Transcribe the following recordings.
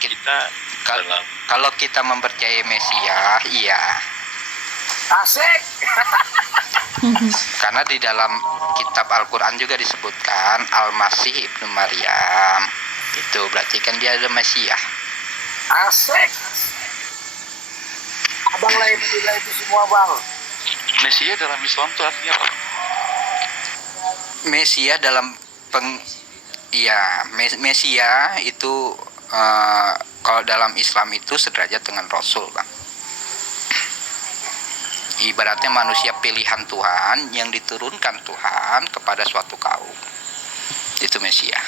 kita dalam kalau kita mempercayai Mesias, iya. Asik. Karena di dalam kitab Al-Quran juga disebutkan Al-Masih Ibnu Maryam. Itu berarti kan dia ada Mesias. Asik. Abang lain menilai itu semua, Bang. Mesia dalam Islam itu artinya apa? Mesias dalam Mesias itu kalau dalam Islam itu sederajat dengan Rasul, Bang. Ibaratnya manusia pilihan Tuhan yang diturunkan Tuhan kepada suatu kaum. Itu Mesias.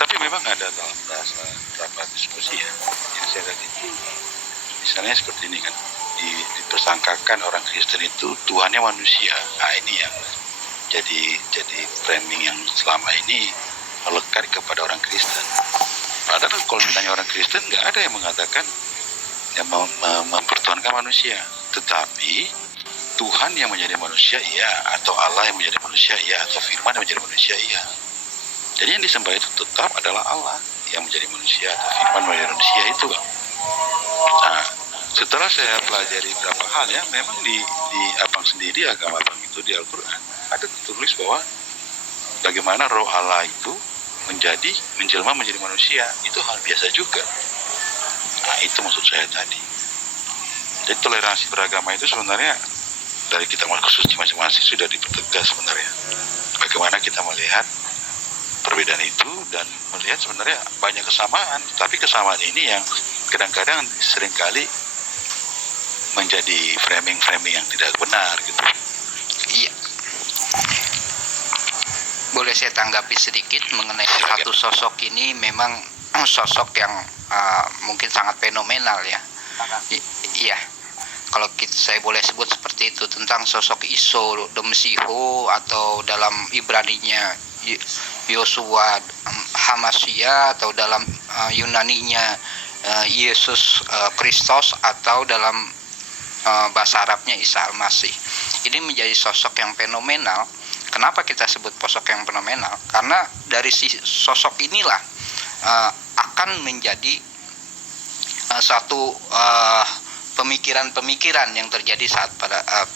Tapi memang ada dalam bahasa beberapa diskusi ya, yang saya lihat itu misalnya seperti ini kan, dipersangkakan orang Kristen itu Tuhannya manusia. Nah ini yang jadi framing yang selama ini melekat kepada orang Kristen. Padahal kalau ditanya orang Kristen nggak ada yang mengatakan yang mempertuhankan manusia, tetapi Tuhan yang menjadi manusia iya, atau Allah yang menjadi manusia iya, atau Firman yang menjadi manusia iya. Jadi yang disembah itu tetap adalah Allah yang menjadi manusia atau Firman menjadi manusia itu, Bang. Nah, setelah saya pelajari beberapa hal ya, memang di abang sendiri, agama abang itu di Al-Quran ada tertulis bahwa bagaimana roh Allah itu menjelma menjadi manusia, itu hal biasa juga. Nah, itu maksud saya tadi. Jadi toleransi beragama itu sebenarnya dari kitab Al-Suci masing-masing sudah dipertegas sebenarnya. Bagaimana kita melihat perbedaan itu dan melihat sebenarnya banyak kesamaan, tapi kesamaan ini yang kadang-kadang seringkali menjadi framing yang tidak benar gitu. Iya. Boleh saya tanggapi sedikit mengenai satu sosok ini, memang sosok yang mungkin sangat fenomenal ya. Iya. Kalau saya boleh sebut seperti itu tentang sosok Iso Demsiho atau dalam Ibraninya Yosua Hamasia atau dalam Yunaninya Yesus Kristus atau dalam bahasa Arabnya Isa Al-Masih. Ini menjadi sosok yang fenomenal. Kenapa kita sebut sosok yang fenomenal? Karena dari sosok inilah akan menjadi satu pemikiran-pemikiran yang terjadi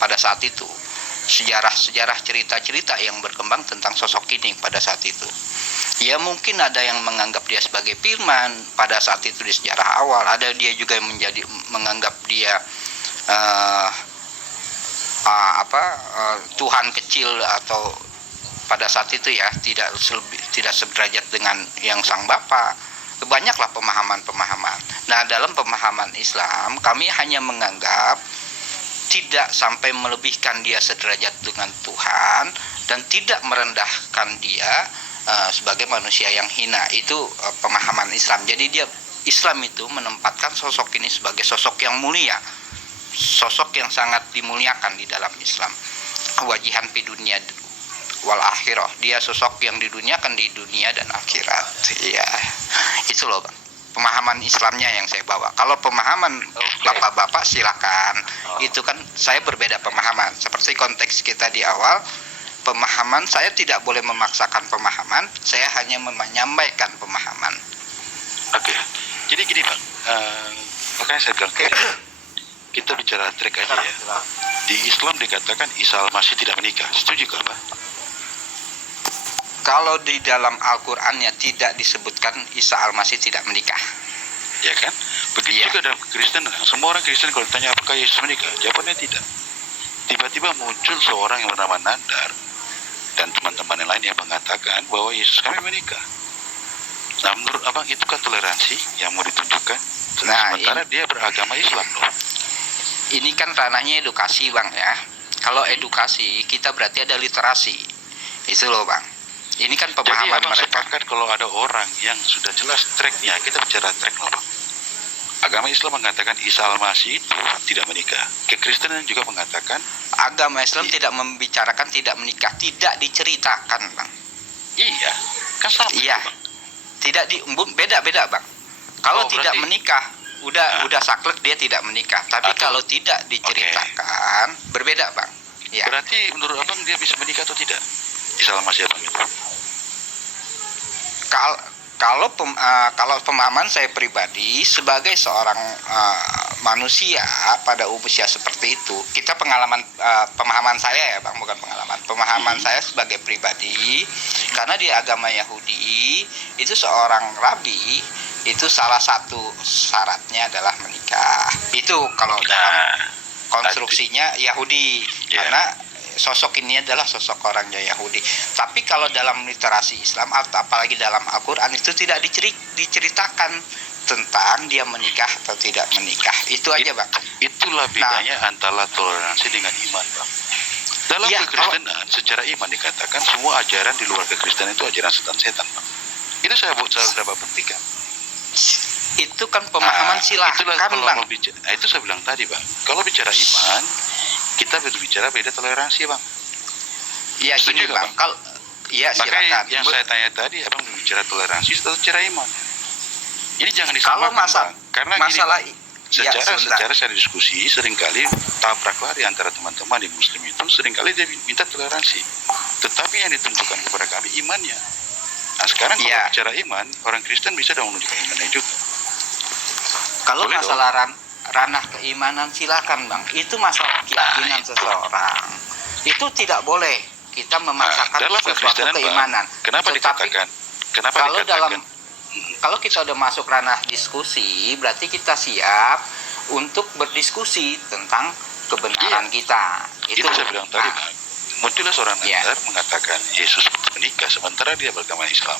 pada saat itu. Sejarah cerita-cerita yang berkembang tentang sosok ini pada saat itu. Ya mungkin ada yang menganggap dia sebagai firman pada saat itu di sejarah awal. Ada dia juga yang menganggap dia Tuhan kecil atau pada saat itu ya tidak sederajat dengan yang sang Bapa. Banyaklah pemahaman-pemahaman. Nah, dalam pemahaman Islam kami hanya menganggap tidak sampai melebihkan dia sederajat dengan Tuhan dan tidak merendahkan dia sebagai manusia yang hina. Itu pemahaman Islam. Jadi Islam itu menempatkan sosok ini sebagai sosok yang mulia, sosok yang sangat dimuliakan di dalam Islam. Wajihan fi dunia wal akhirah, dia sosok yang diduniakan di dunia dan akhirat. Ya, itu loh, Bang, pemahaman Islamnya yang saya bawa. Kalau pemahaman bapak-bapak silakan. Itu kan saya berbeda pemahaman. Seperti konteks kita di awal, pemahaman saya tidak boleh memaksakan pemahaman, saya hanya menyampaikan pemahaman. Oke. Jadi gini, Bang, makanya saya bilang kita bicara trik aja ya. Di Islam dikatakan Isa Al-Masih tidak menikah. Setuju gak, Pak? Kalau di dalam Al-Qur'annya tidak disebutkan Isa Al-Masih tidak menikah. Ya kan? Begitu juga dalam Kristen. Semua orang Kristen kalau ditanya apakah Yesus menikah, jawabannya tidak. Tiba-tiba muncul seorang yang bernama Nandar dan teman-teman yang lain yang mengatakan bahwa Yesus kami menikah. Nah, menurut abang itu kan toleransi yang mau ditunjukkan. Nah, sementara dia beragama Islam loh. Ini kan ranahnya edukasi, Bang ya. Kalau edukasi kita berarti ada literasi. Itu loh, Bang. Ini kan pemahaman jadi abang mereka. sepakat kalau ada orang yang sudah jelas tracknya, kita bicara track loh, Bang. Agama Islam mengatakan Isa Al-Masih itu tidak menikah. Kekristenan juga mengatakan agama Islam tidak membicarakan tidak menikah, tidak diceritakan, Bang. Iya, kan sama. Iya. Bang. Tidak beda-beda, Bang. Kalau tidak berarti menikah, udah saklek dia tidak menikah. Tapi kalau tidak diceritakan, berbeda, Bang. Ya. Berarti menurut abang dia bisa menikah atau tidak? Isa Al-Masih abang itu. Kalau pemahaman saya pribadi sebagai seorang manusia pada usia seperti itu, kita pemahaman saya ya Bang, bukan pemahaman saya sebagai pribadi, karena di agama Yahudi itu seorang rabi itu salah satu syaratnya adalah menikah. Itu kalau dalam konstruksinya Yahudi, karena sosok ini adalah sosok orangnya Yahudi. Tapi kalau dalam literasi Islam atau apalagi dalam Al-Quran itu tidak diceritakan tentang dia menikah atau tidak menikah. Itu aja Bang. Itulah bedanya antara toleransi dengan iman, Bang. Dalam kekristenan secara iman dikatakan semua ajaran di luar kekristenan itu ajaran setan, Bang. Itu saya dapat buktikan. Itu kan pemahaman silahkan Bang. Itu saya bilang tadi Bang, kalau bicara iman kita berbicara beda toleransi Bang. Iya gini Bang, kalau silakan. Yang saya tanya tadi Abang berbicara toleransi atau bicara iman. Ini jangan disamakan Bang. Karena masalah gini, secara saya diskusi seringkali tabrak lari antara teman-teman di Muslim itu, seringkali dia minta toleransi, tetapi yang ditentukan kepada kami imannya. Nah sekarang kalau bicara iman, orang Kristen bisa dong menunjukkan imannya juga. Kalau masalah ranah keimanan silakan Bang, itu masalah keyakinan seseorang. Itu tidak boleh kita memaksakan sesuatu keimanan. Kenapa dikatakan? Kalau kita udah masuk ranah diskusi, berarti kita siap untuk berdiskusi tentang kebenaran kita. Itu saya bilang tadi Bang. Muncullah seorang nazar mengatakan Yesus menikah sementara dia beragama Islam.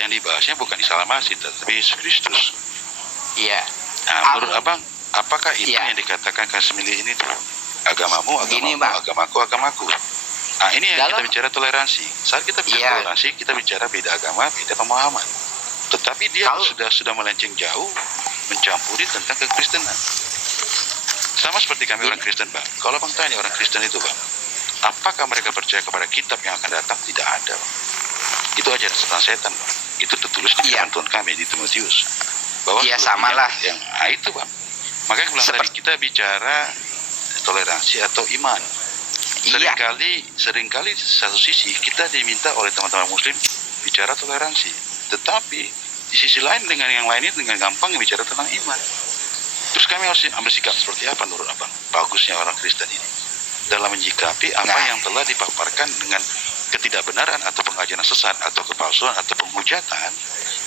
Yang dibahasnya bukan Isa Al-Masih tetapi Yesus Kristus. Iya. Nah, menurut Abang, apakah itu yang dikatakan Kasmili ini tuh? Agamamu, agamaku. Nah, ini yang kita bicara toleransi. Saat kita bicara toleransi, kita bicara beda agama, beda pemahaman. Tetapi dia sudah melenceng jauh mencampuri tentang kekristenan. Sama seperti kami orang Kristen, Bang. Kalau Bang tanya orang Kristen itu, Bang, apakah mereka percaya kepada kitab yang akan datang? Tidak ada, Bang. Itu ajaran setan, Bang. Itu tertulis di firman Tuhan kami di Timotius. Bahwa samalah. Itu, Bang. Makanya tadi kita bicara toleransi atau iman. Seringkali di satu sisi kita diminta oleh teman-teman Muslim bicara toleransi, tetapi di sisi lain dengan yang lainnya dengan gampang bicara tentang iman. Terus kami harus ambil sikap seperti apa menurut Abang? Bagusnya orang Kristen ini dalam menyikapi apa yang telah dipaparkan dengan ketidakbenaran atau pengajaran sesat atau kepalsuan atau penghujatan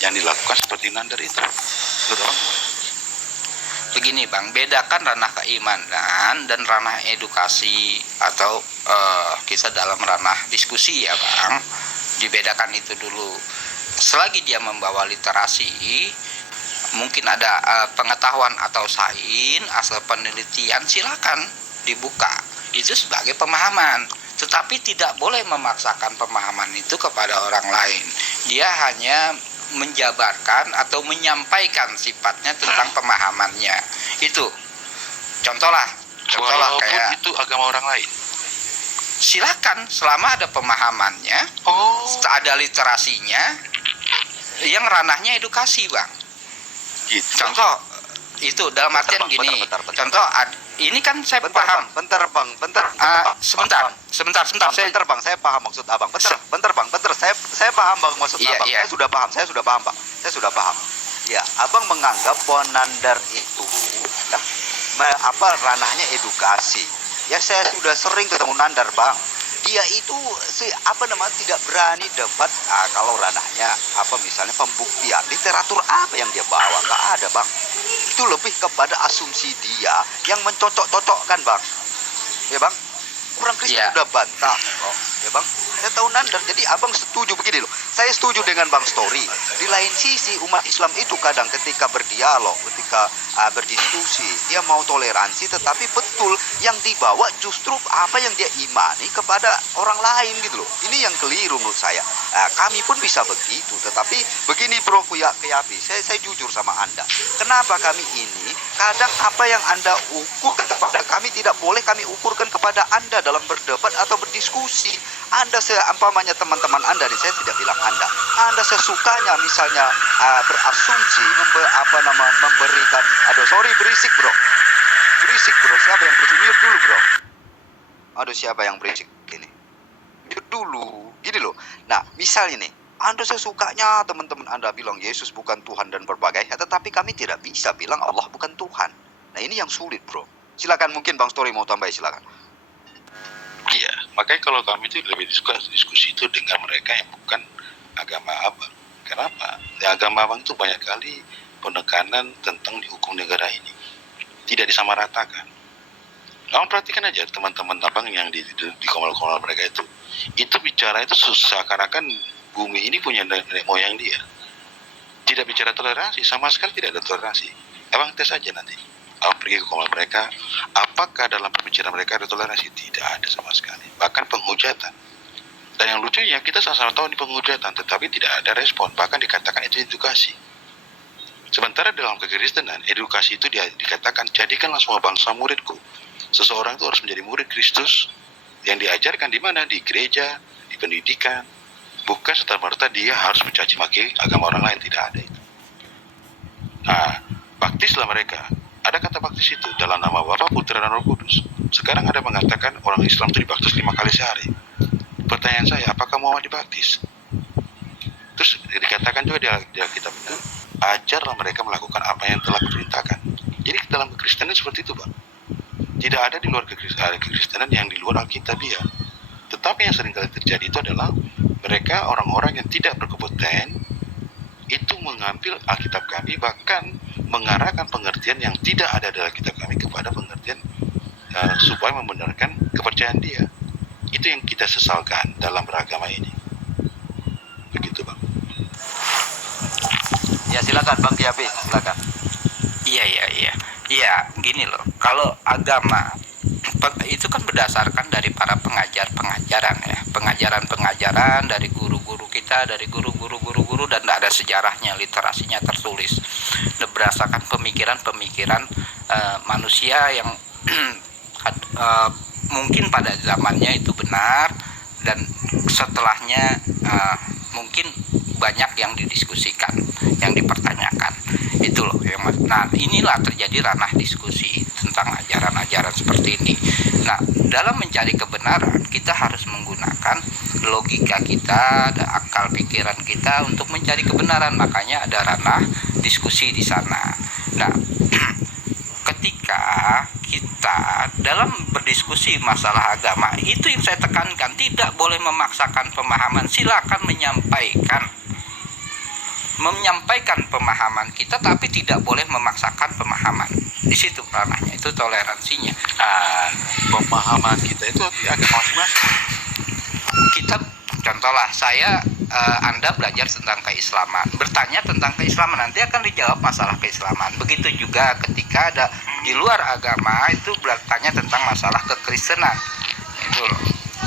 yang dilakukan seperti Nandar itu. Menurut Abang? Begini Bang, bedakan ranah keimanan dan ranah edukasi atau kita dalam ranah diskusi ya Bang. Dibedakan itu dulu. Selagi dia membawa literasi, mungkin ada pengetahuan atau sains, asal penelitian, silakan dibuka. Itu sebagai pemahaman. Tetapi tidak boleh memaksakan pemahaman itu kepada orang lain. Dia hanya menjabarkan atau menyampaikan sifatnya tentang pemahamannya. Itu contohlah kayak itu agama orang lain. Silakan selama ada pemahamannya, ada literasinya, yang ranahnya edukasi Bang. Gitu. Contoh itu dalam artian gini. Contoh ini kan saya paham. Bentar bang. Sebentar. Saya paham maksud abang. Bentar bang. Saya paham bang maksud abang. Saya sudah paham bang. Ya, abang menganggap bahwa Nandar itu ranahnya edukasi. Ya saya sudah sering ketemu Nandar bang. Dia itu tidak berani debat kalau ranahnya misalnya pembuktian literatur apa yang dia bawa, nggak ada bang. Itu lebih kepada asumsi dia yang mencocok-cocokkan bang, ya bang. Orang Kristen udah bantah kok, ya bang. Saya tahu Nandar, jadi abang setuju begini loh. Saya setuju dengan Bang Story. Di lain sisi umat Islam itu kadang ketika berdialog, ketika berdiskusi, dia mau toleransi, tetapi betul yang dibawa justru apa yang dia imani kepada orang lain gitu loh. Ini yang keliru menurut saya. Kami pun bisa begitu, tetapi begini bro Keyapi, saya jujur sama Anda. Kenapa kami ini kadang apa yang Anda ukur kepada kami tidak boleh kami ukurkan kepada Anda dalam berdebat atau berdiskusi. Anda seumpamanya teman-teman Anda, saya tidak bilang Anda sesukanya misalnya berasumsi memberikan berisik bro, siapa yang berisik? Mute dulu bro. Siapa yang berisik ini? Mute dulu, gini loh. Nah misal ini Anda sesukanya teman-teman Anda bilang Yesus bukan Tuhan dan berbagai, tetapi kami tidak bisa bilang Allah bukan Tuhan. Nah ini yang sulit bro. Silakan, mungkin Bang Story mau tambah, silakan. Iya, makanya kalau kami itu lebih suka diskusi itu dengan mereka yang bukan agama abang. Kenapa? Di agama abang itu banyak kali penekanan tentang di hukum negara ini tidak disamaratakan. Kamu perhatikan aja teman-teman abang yang di komal-komal mereka itu bicara itu susah karena kan bumi ini punya nenek moyang dia. Tidak bicara toleransi, sama sekali tidak ada toleransi. Abang tes aja nanti. Abang pergi ke komal mereka, apakah dalam pembicaraan mereka ada toleransi? Tidak ada sama sekali. Bahkan penghujatan. Dan yang lucunya kita sama-sama tahu ini penghujatan, tetapi tidak ada respon. Bahkan dikatakan itu edukasi. Sementara dalam kekristenan, edukasi itu dikatakan jadikanlah semua bangsa muridku. Seseorang itu harus menjadi murid Kristus yang diajarkan di mana? Di gereja, di pendidikan. Bukan serta-merta dia harus mencaci maki agama orang lain, tidak ada itu. Nah, baptislah mereka. Ada kata baptis itu dalam nama Bapa, Putra, dan Roh Kudus. Sekarang ada mengatakan orang Islam itu dibaptis 5 kali sehari. Pertanyaan saya, apakah Muhammad dibaptis? Terus dikatakan juga di Alkitab itu, ajarlah mereka melakukan apa yang telah kuperintahkan. Jadi dalam kekristenan seperti itu, Bang. Tidak ada di luar kekristenan yang di luar Alkitabiah. Tetapi yang seringkali terjadi itu adalah mereka orang-orang yang tidak berkompeten itu mengambil Alkitab kami, bahkan mengarahkan pengertian yang tidak ada dalam Alkitab kami kepada pengertian supaya membenarkan kepercayaan dia. Itu yang kita sesalkan dalam beragama ini. Begitu, Bang. Ya silakan Bang Kiapi, silakan. Iya, gini loh. Kalau agama itu kan berdasarkan dari para pengajaran ya, pengajaran dari guru-guru kita, dari guru dan tidak ada sejarahnya, literasinya tertulis. Berdasarkan pemikiran manusia yang mungkin pada zamannya itu benar, dan setelahnya mungkin banyak yang didiskusikan, yang dipertanyakan. Itu loh yang nah inilah terjadi ranah diskusi tentang ajaran-ajaran seperti ini. Nah, dalam mencari kebenaran kita harus menggunakan logika kita, ada akal pikiran kita untuk mencari kebenaran. Makanya ada ranah diskusi di sana. Nah, ketika kita dalam berdiskusi masalah agama, itu yang saya tekankan, tidak boleh memaksakan pemahaman. Silakan menyampaikan pemahaman kita, tapi tidak boleh memaksakan pemahaman. Di situ ranahnya, itu toleransinya. Pemahaman kita itu agama masing-masing. Kita contohlah, Anda belajar tentang keislaman, bertanya tentang keislaman, nanti akan dijawab masalah keislaman. Begitu juga ketika ada di luar agama itu bertanya tentang masalah kekristenan.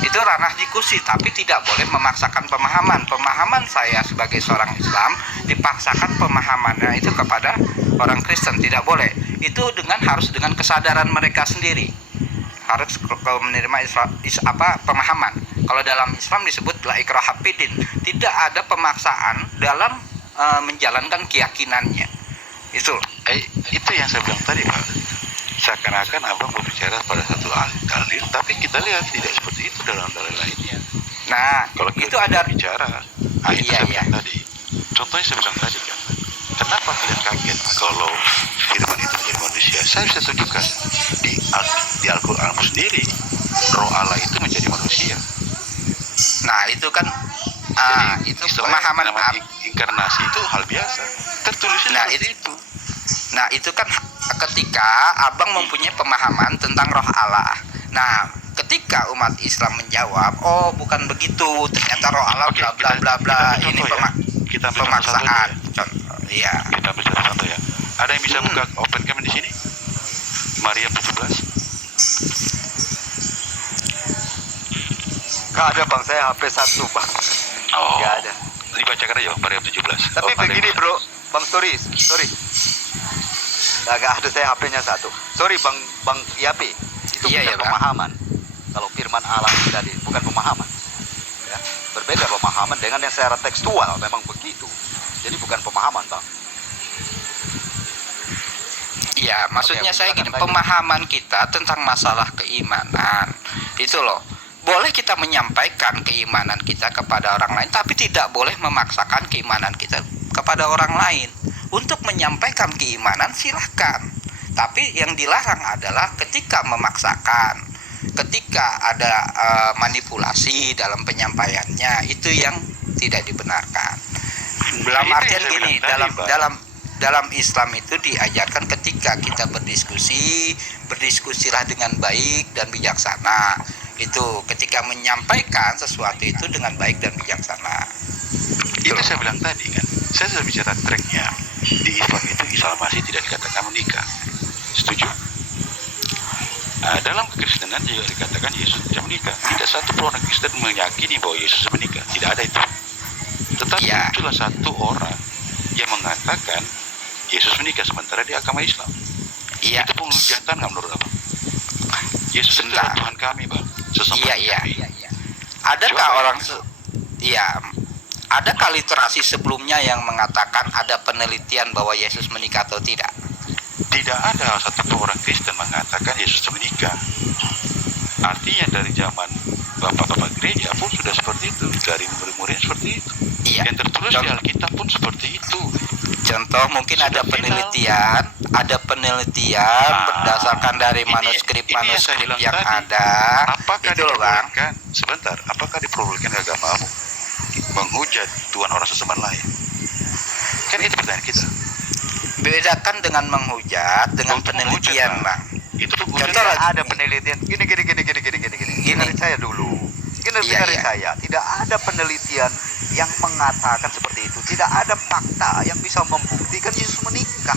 Itu ranah diskusi, tapi tidak boleh memaksakan pemahaman saya sebagai seorang Islam, dipaksakan pemahamannya itu kepada orang Kristen, tidak boleh. Itu harus dengan kesadaran mereka sendiri, harus menerima pemahaman. Kalau dalam Islam disebut la ikraha fiddin, tidak ada pemaksaan dalam menjalankan keyakinannya. Itu yang saya bilang tadi, Pak. Seakan-akan abang berbicara pada satu dalil, tapi kita lihat tidak seperti itu dalam dalil lainnya. Nah, kalau itu kita ada bicara, itu saya bilang tadi. Contohnya saya bilang tadi kan, kenapa kalian kaget kalau firman itu menjadi manusia? Saya bisa tunjukkan di Al-Quran sendiri, Roh Allah itu menjadi manusia. Nah, itu kan itu pemahaman inkarnasi itu hal biasa. Tertulisnya itu. Nah, itu kan ketika abang mempunyai pemahaman tentang Roh Allah. Nah, ketika umat Islam menjawab, oh bukan begitu, ternyata Roh Allah bla bla bla bla, ini pemaksaan. Contoh, iya. Kita bicara contoh ya. Ada yang bisa buka open cam di sini? Maria 17. Gak ada Bang, saya HP 1 Bang. Oh. Gak ada. Dibacakan aja Maria 17. Tapi begini bro, Bang Story. Gak ada, saya HP-nya 1. Sorry Bang Yapi, itu bukan pemahaman. Kalau firman Allah tadi bukan pemahaman. Ya, berbeda pemahaman dengan yang secara tekstual, memang begitu. Jadi bukan pemahaman, Bang. Iya, maksudnya saya gini, pemahaman kita tentang masalah keimanan itu loh, boleh kita menyampaikan keimanan kita kepada orang lain, tapi tidak boleh memaksakan keimanan kita kepada orang lain. Untuk menyampaikan keimanan silahkan, tapi yang dilarang adalah ketika memaksakan, ketika ada manipulasi dalam penyampaiannya, itu yang tidak dibenarkan. Dalam Itu yang artian saya gini, bilang tadi, Pak. dalam Islam itu diajarkan ketika kita berdiskusilah dengan baik dan bijaksana. Itu ketika menyampaikan sesuatu itu dengan baik dan bijaksana. Itu saya bilang tadi kan, saya sudah bicara tracknya. Di Islam itu Islamasi tidak dikatakan menikah. Setuju? Dalam kekristenan juga dikatakan Yesus tidak menikah. Tidak satu pun orang Kristen meyakini bahwa Yesus menikah. Tidak ada itu. Tetapi Ya. muncullah satu orang yang mengatakan Yesus menikah sementara di agama Islam. Iya. Itu penghujatan nggak menurut Abang? Yesus itu Bentar. adalah Tuhan kami, Bang. Sesama Iya. kami. Adakah Coba orang bayangkan. iya, adakah literasi sebelumnya yang mengatakan ada penelitian bahwa Yesus menikah atau tidak? Tidak ada satu orang Kristen mengatakan Yesus itu menikah. Artinya dari zaman bapak-bapak gereja pun sudah seperti itu, dari murid-murid seperti itu. Iya. Yang tertulis di Alkitab pun seperti itu. Contoh mungkin Sudah ada final. penelitian berdasarkan dari ini yang saya manuskrip bilang yang tadi. ada. Apakah Itu loh, Bang. diperbolehkan? Sebentar, apakah diperbolehkan agamamu menghujat Tuhan orang sesama lain? Kan itu pertanyaan kita. Bedakan dengan menghujat dengan Untuk penelitian, menghujat, Bang. Itu Contoh penghujatan. lagi. Ada penelitian gini. Dengarin saya dulu. Dengarin Iya. saya. Tidak ada penelitian yang mengatakan seperti itu. Tidak ada fakta yang bisa membuktikan Yesus menikah.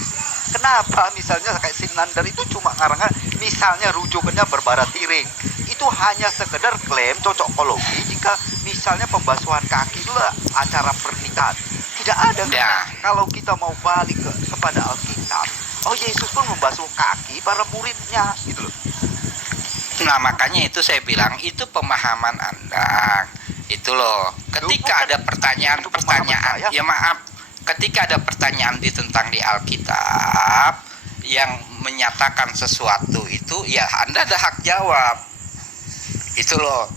Kenapa? Misalnya kayak Sinander itu cuma ngarangan, misalnya rujukannya berbara tiring. Itu hanya sekedar klaim cocokologi jika misalnya pembasuhan kaki itu acara pernikahan. Tidak ada. Ya. Kalau kita mau balik kepada Alkitab, oh Yesus pun membasuh kaki para muridnya, gitu loh. Nah, makanya itu saya bilang itu pemahaman Anda. Itu loh. Ketika ada pertanyaan-pertanyaan, saya. ya maaf, ketika ada pertanyaan tentang di Alkitab yang menyatakan sesuatu itu, ya Anda ada hak jawab. Itu loh.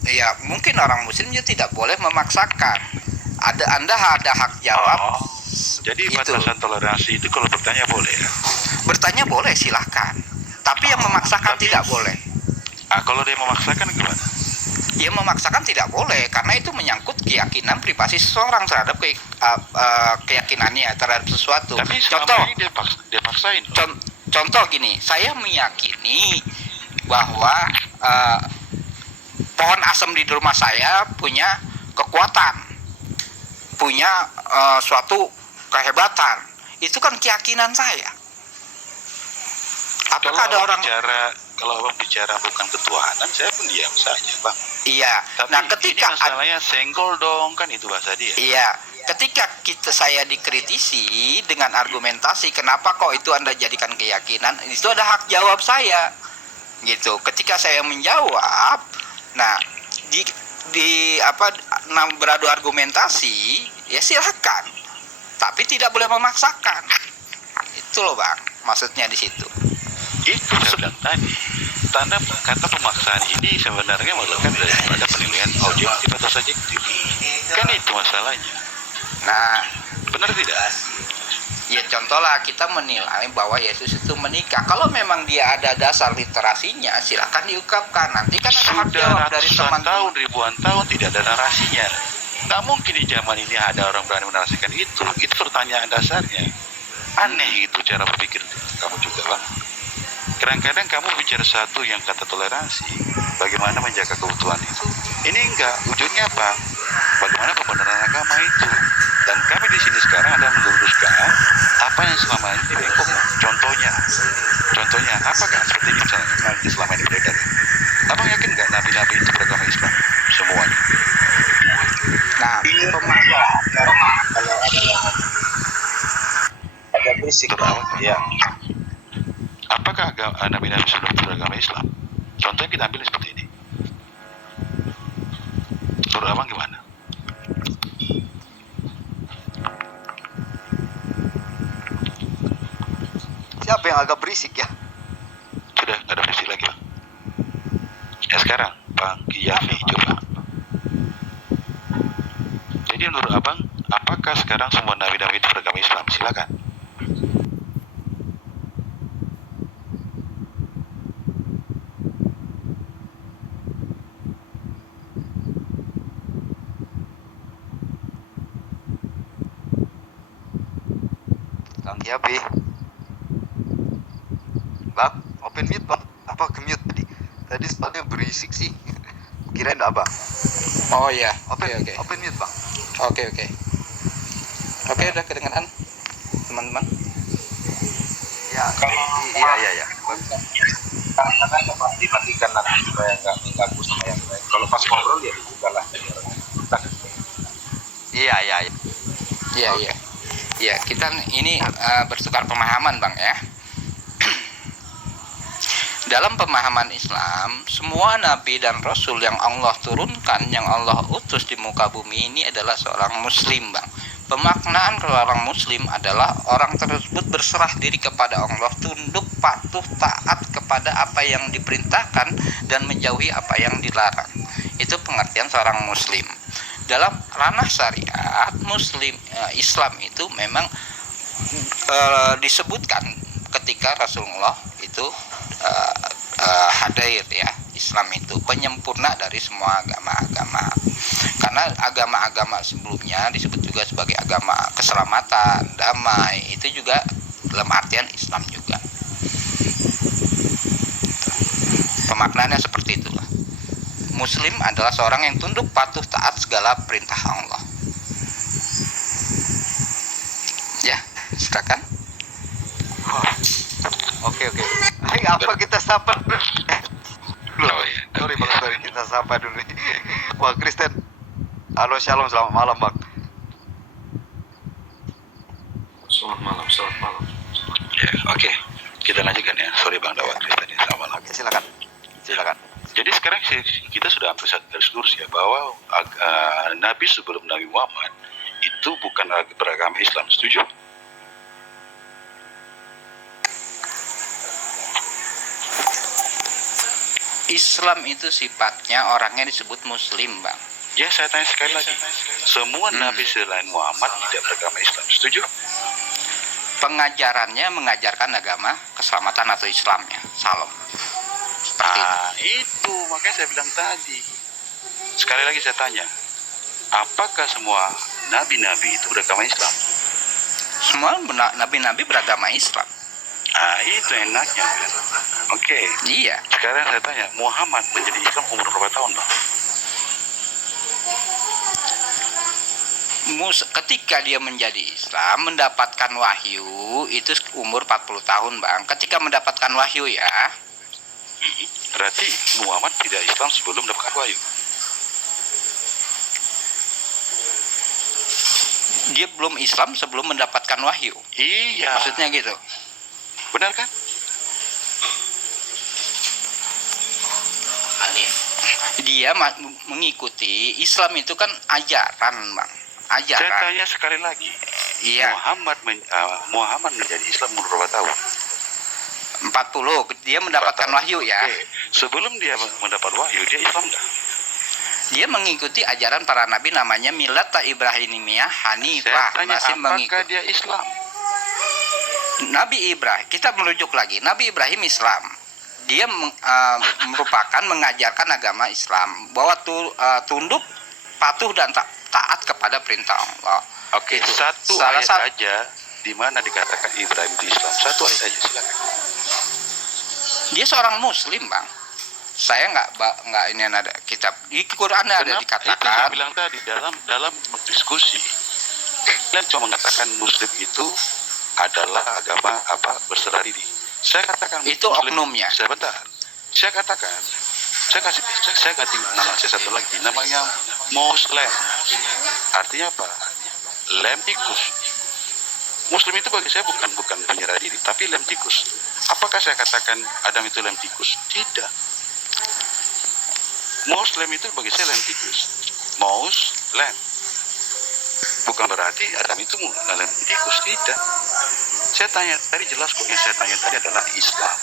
Ya mungkin orang Muslim juga tidak boleh memaksakan. Anda ada hak jawab. Oh, jadi Itu. batasan toleransi itu kalau bertanya boleh ya? Bertanya boleh, silahkan. Tapi yang memaksakan Tapi- tidak boleh. Kalau dia memaksakan gimana? Ya memaksakan tidak boleh karena itu menyangkut keyakinan privasi seseorang terhadap keyakinannya terhadap sesuatu. Tapi selama Contoh, ini dia paksain. contoh gini, saya meyakini bahwa pohon asam di rumah saya punya kekuatan, punya suatu kehebatan. Itu kan keyakinan saya. Apakah ada orang? Kalau abang bicara bukan ketuhanan, saya pun diam saja, Bang. Iya. Tapi Nah, ini ketika masalahnya senggol dong, kan itu bahasa dia. iya, ketika saya dikritisi dengan argumentasi, kenapa kok itu Anda jadikan keyakinan? Itu ada hak jawab saya. Gitu. Ketika saya menjawab, nah beradu argumentasi, ya silakan. Tapi tidak boleh memaksakan. Itu loh, Bang. Maksudnya di situ. Itu saya bilang tadi. Kata pemaksaan ini sebenarnya merupakan daripada penilaian objektif atau subjektif. Kan itu masalahnya. Nah, Benar tidak? ya contohlah kita menilai bahwa Yesus itu menikah. Kalau memang dia ada dasar literasinya, silakan diungkapkan. Nanti kan ada hak Sudah jawab dari ratusan teman-teman. tahun, ribuan tahun tidak ada narasinya. Nggak mungkin di zaman ini ada orang berani menarasikan itu. Itu pertanyaan dasarnya. Aneh itu cara berpikir kamu juga, Bang. Kadang-kadang kamu bicara satu yang kata toleransi, bagaimana menjaga kebutuhan itu. Ini enggak, ujungnya apa? Bagaimana pembenaran agama itu. Dan kami di sini sekarang ada meluruskan apa yang selama ini bengkok. Contohnya, apakah seperti ini misalnya yang selama ini beredar? Abang yakin nggak nabi-nabi itu beragama Islam? Semuanya. Nah, Agak berisik. Ya. Apakah nabi-nabi sudah beragama Islam? Contohnya kita ambil seperti ini. Menurut abang gimana? Siapa yang agak berisik ya? Sudah nggak ada visi lagi, Bang. SK sekarang Bang Yafi coba. Jadi menurut abang, apakah sekarang semua nabi-nabi itu beragama Islam? Silakan. Kang Yapi. Bang, open mute bang. Apa ke mute tadi? Tadi sepatnya berisik sih. Kirain apa? Oh iya, oke Open, oke. open mute bang. Oke oke. Oke, udah kedengaran teman-teman. Ya, iya. Karena kan dimatikan nanti supaya nggak mengganggu sama yang lain. Kalau pas ngobrol ya dibuka lah. Iya. Iya iya. Ya, kita ini bertukar pemahaman, Bang ya. Dalam pemahaman Islam, semua nabi dan rasul yang Allah turunkan, yang Allah utus di muka bumi ini adalah seorang muslim, Bang. Pemaknaan seorang muslim adalah orang tersebut berserah diri kepada Allah, tunduk, patuh, taat kepada apa yang diperintahkan dan menjauhi apa yang dilarang. Itu pengertian seorang muslim. Dalam ranah syariat, muslim Islam itu memang disebutkan ketika Rasulullah itu hadir ya. Islam itu penyempurna dari semua agama-agama, karena agama-agama sebelumnya disebut juga sebagai agama keselamatan, damai, itu juga dalam artian Islam juga. Pemaknaannya seperti itulah. Muslim adalah seorang yang tunduk, patuh, taat segala perintah Allah. Ya, silakan. Oke. Hai, apa kita sapa? Oh, iya. Sorry kita sapa dulu nih. Wah, Kristen. Halo, shalom, selamat malam bang. Selamat malam. Ya, oke. Kita lanjutkan ya. Sorry Bang Dawat tadi. Selamat malam. Oke, silakan. Jadi sekarang kita sudah hampir satu garis lurus ya, bahwa Nabi sebelum Nabi Muhammad itu bukan beragama Islam. Setuju? Islam itu sifatnya orangnya disebut muslim, Bang. Ya, saya tanya sekali lagi. Semua Nabi selain Muhammad tidak beragama Islam. Setuju? Pengajarannya mengajarkan agama keselamatan atau Islamnya. Salam. Seperti itu makanya saya bilang tadi. Sekali lagi saya tanya, apakah semua nabi-nabi itu beragama Islam? Semua nabi-nabi beragama Islam. Itu enaknya kan. Oke. Iya. Sekarang saya tanya, Muhammad menjadi Islam umur berapa tahun, Bang? Ketika dia menjadi Islam, mendapatkan wahyu itu umur 40 tahun, Bang. Ketika mendapatkan wahyu ya. Berarti Muhammad tidak Islam sebelum mendapatkan wahyu. Dia belum Islam sebelum mendapatkan wahyu. Iya. Maksudnya gitu. Benar kan? Dia mengikuti Islam itu kan ajaran, Bang. Ajaran. Saya tanya sekali lagi. Iya. Muhammad menjadi Islam umur berapa tahun? 40. Dia mendapatkan wahyu ya. Oke. Sebelum dia mendapat wahyu, dia Islam enggak? Dia mengikuti ajaran para nabi, namanya Milata Ibrahimiyah Hanifah. Saya tanya, Masih apakah mengikuti dia Islam? Nabi Ibrahim. Kita merujuk lagi. Nabi Ibrahim Islam. Dia merupakan mengajarkan agama Islam bahwa tunduk, patuh dan taat kepada perintah Allah. Oke, Itu. satu Salah ayat aja di mana dikatakan Ibrahim itu Islam. Satu ayat aja, silakan. Dia seorang Muslim, Bang. Saya nggak ini ada kitab di Quran ada Itu dikatakan. saya bilang tadi dalam diskusi. Kalian cuma mengatakan Muslim itu adalah agama berserah diri. Saya katakan Itu Muslim, oknumnya. Sebentar. Saya katakan, saya ganti nama saya satu lagi, namanya Muslim. Artinya apa? Lem tikus. Muslim itu bagi saya bukan penyerah diri, tapi lem tikus. Apakah saya katakan Adam itu lem tikus? Tidak. Muslim itu bagi saya lem tikus. Muslim. Bukan berarti Adam itu lem tikus, tidak. Saya tanya tadi jelas kok, yang saya tanya tadi adalah Islam.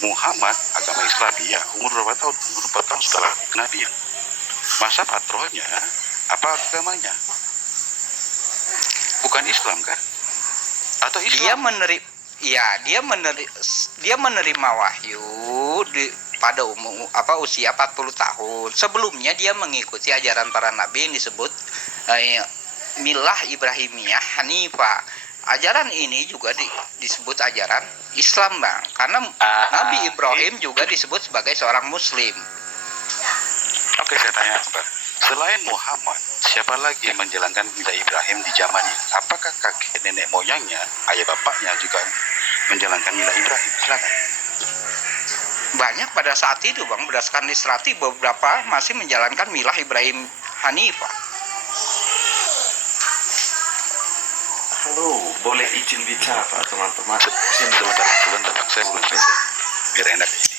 Muhammad agama Islam ya umur berapa tahun? Umur 4 tahun setelah kenabian. Masa patronnya apa agamanya? Bukan Islam kan? Atau Dia Islam? dia menerima wahyu pada usia 40 tahun. Sebelumnya dia mengikuti ajaran para nabi yang disebut milah Ibrahimiyah Hanifah. Ajaran ini juga disebut ajaran Islam, Bang. Karena Nabi Ibrahim juga disebut sebagai seorang muslim. Oke, saya tanya, Pak. Selain Muhammad, siapa lagi yang menjalankan milah Ibrahim di zaman ini? Apakah kakek nenek moyangnya, ayah bapaknya juga menjalankan milah Ibrahim? Silakan. Banyak pada saat itu, Bang, berdasarkan istrati beberapa masih menjalankan milah Ibrahim Hanifah. Halo, boleh izin bicara Pak teman-teman? Sini sebentar, Pak. Saya belum selesai. Biar enak ini.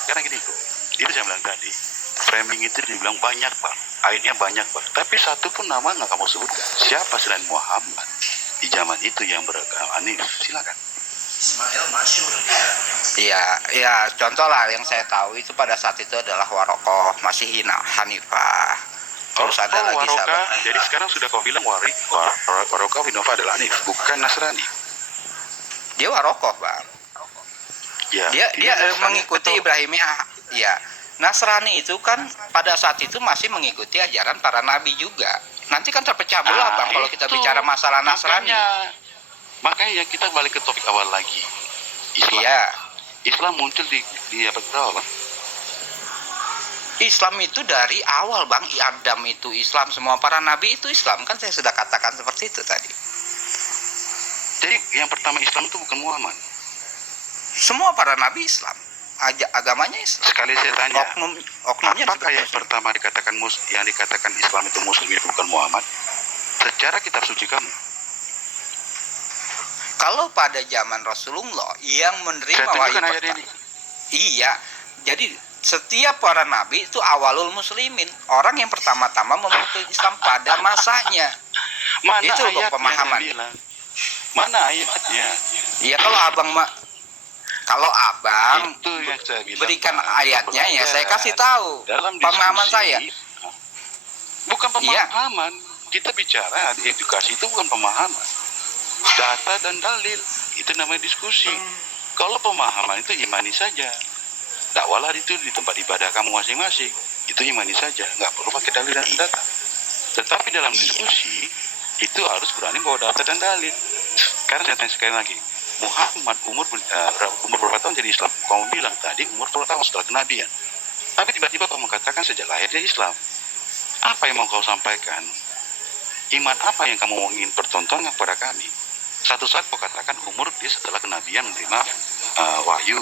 Sekarang gini, Bro. Itu saya bilang tadi. Framing itu dibilang banyak, Pak. Ayatnya banyak, Pak. Tapi satu pun nama nggak kamu sebutkan. Siapa selain Muhammad di zaman itu yang beragama Hanif? Silakan. Ismail masyhur dia. Ya, contoh lah yang saya tahu itu pada saat itu adalah Warokoh, masih Hanifah. Terus ada lagi Waroka. sahabat. Jadi sekarang sudah kau bilang Waroka Winova adalah Hanif, bukan Nasrani. Dia Warokoh, Bang. Ya, Dia Nasrani mengikuti atau- Ibrahimiyah. Ya. Nasrani itu kan pada saat itu masih mengikuti ajaran para nabi juga. Nanti kan terpecah belah, Bang, kalau kita itu. bicara masalah Nasrani. Makanya kita balik ke topik awal lagi. Islam. Iya. Islam muncul di abad berapa, Bang? Islam itu dari awal, Bang. Adam itu Islam, semua para nabi itu Islam. Kan saya sudah katakan seperti itu tadi. Jadi yang pertama Islam itu bukan Muhammad. Semua para nabi Islam. Agamanya Islam. Sekali saya tanya, Oknumnya apakah juga yang Muslim. pertama yang dikatakan Islam itu Muslim itu bukan Muhammad? Secara kitab suci kamu. Kalau pada zaman Rasulullah yang menerima Saya wahyu tunjukkan ayat pertama. ini. Iya. Jadi setiap para nabi itu awalul muslimin, orang yang pertama-tama memeluk Islam pada masanya. Mana Itu, Bang, ayatnya pemahaman. yang bilang? Mana ayatnya? Iya, kalau abang Itu yang saya bilang. berikan Pak. ayatnya ya saya Belajar. kasih tahu Dalam pemahaman diskusi, saya. Bukan Iya. pemahaman. Kita bicara di edukasi itu bukan pemahaman. Data dan dalil itu namanya diskusi. Kalau pemahaman itu imani saja. Dakwalah itu di tempat ibadah kamu masing-masing. Itu imani saja, nggak perlu pakai dalil dan data. Tetapi dalam diskusi itu harus berani bawa data dan dalil. Sekarang saya tanya sekali lagi, Muhammad umur berapa tahun jadi Islam? Kamu bilang tadi umur 10 tahun setelah kenabian. Tapi tiba-tiba kamu katakan sejak lahir dia Islam. Apa yang mau kau sampaikan? Iman apa yang kamu ingin pertontonkan kepada kami? Satu saat kau katakan umur dia setelah kenabian menerima wahyu.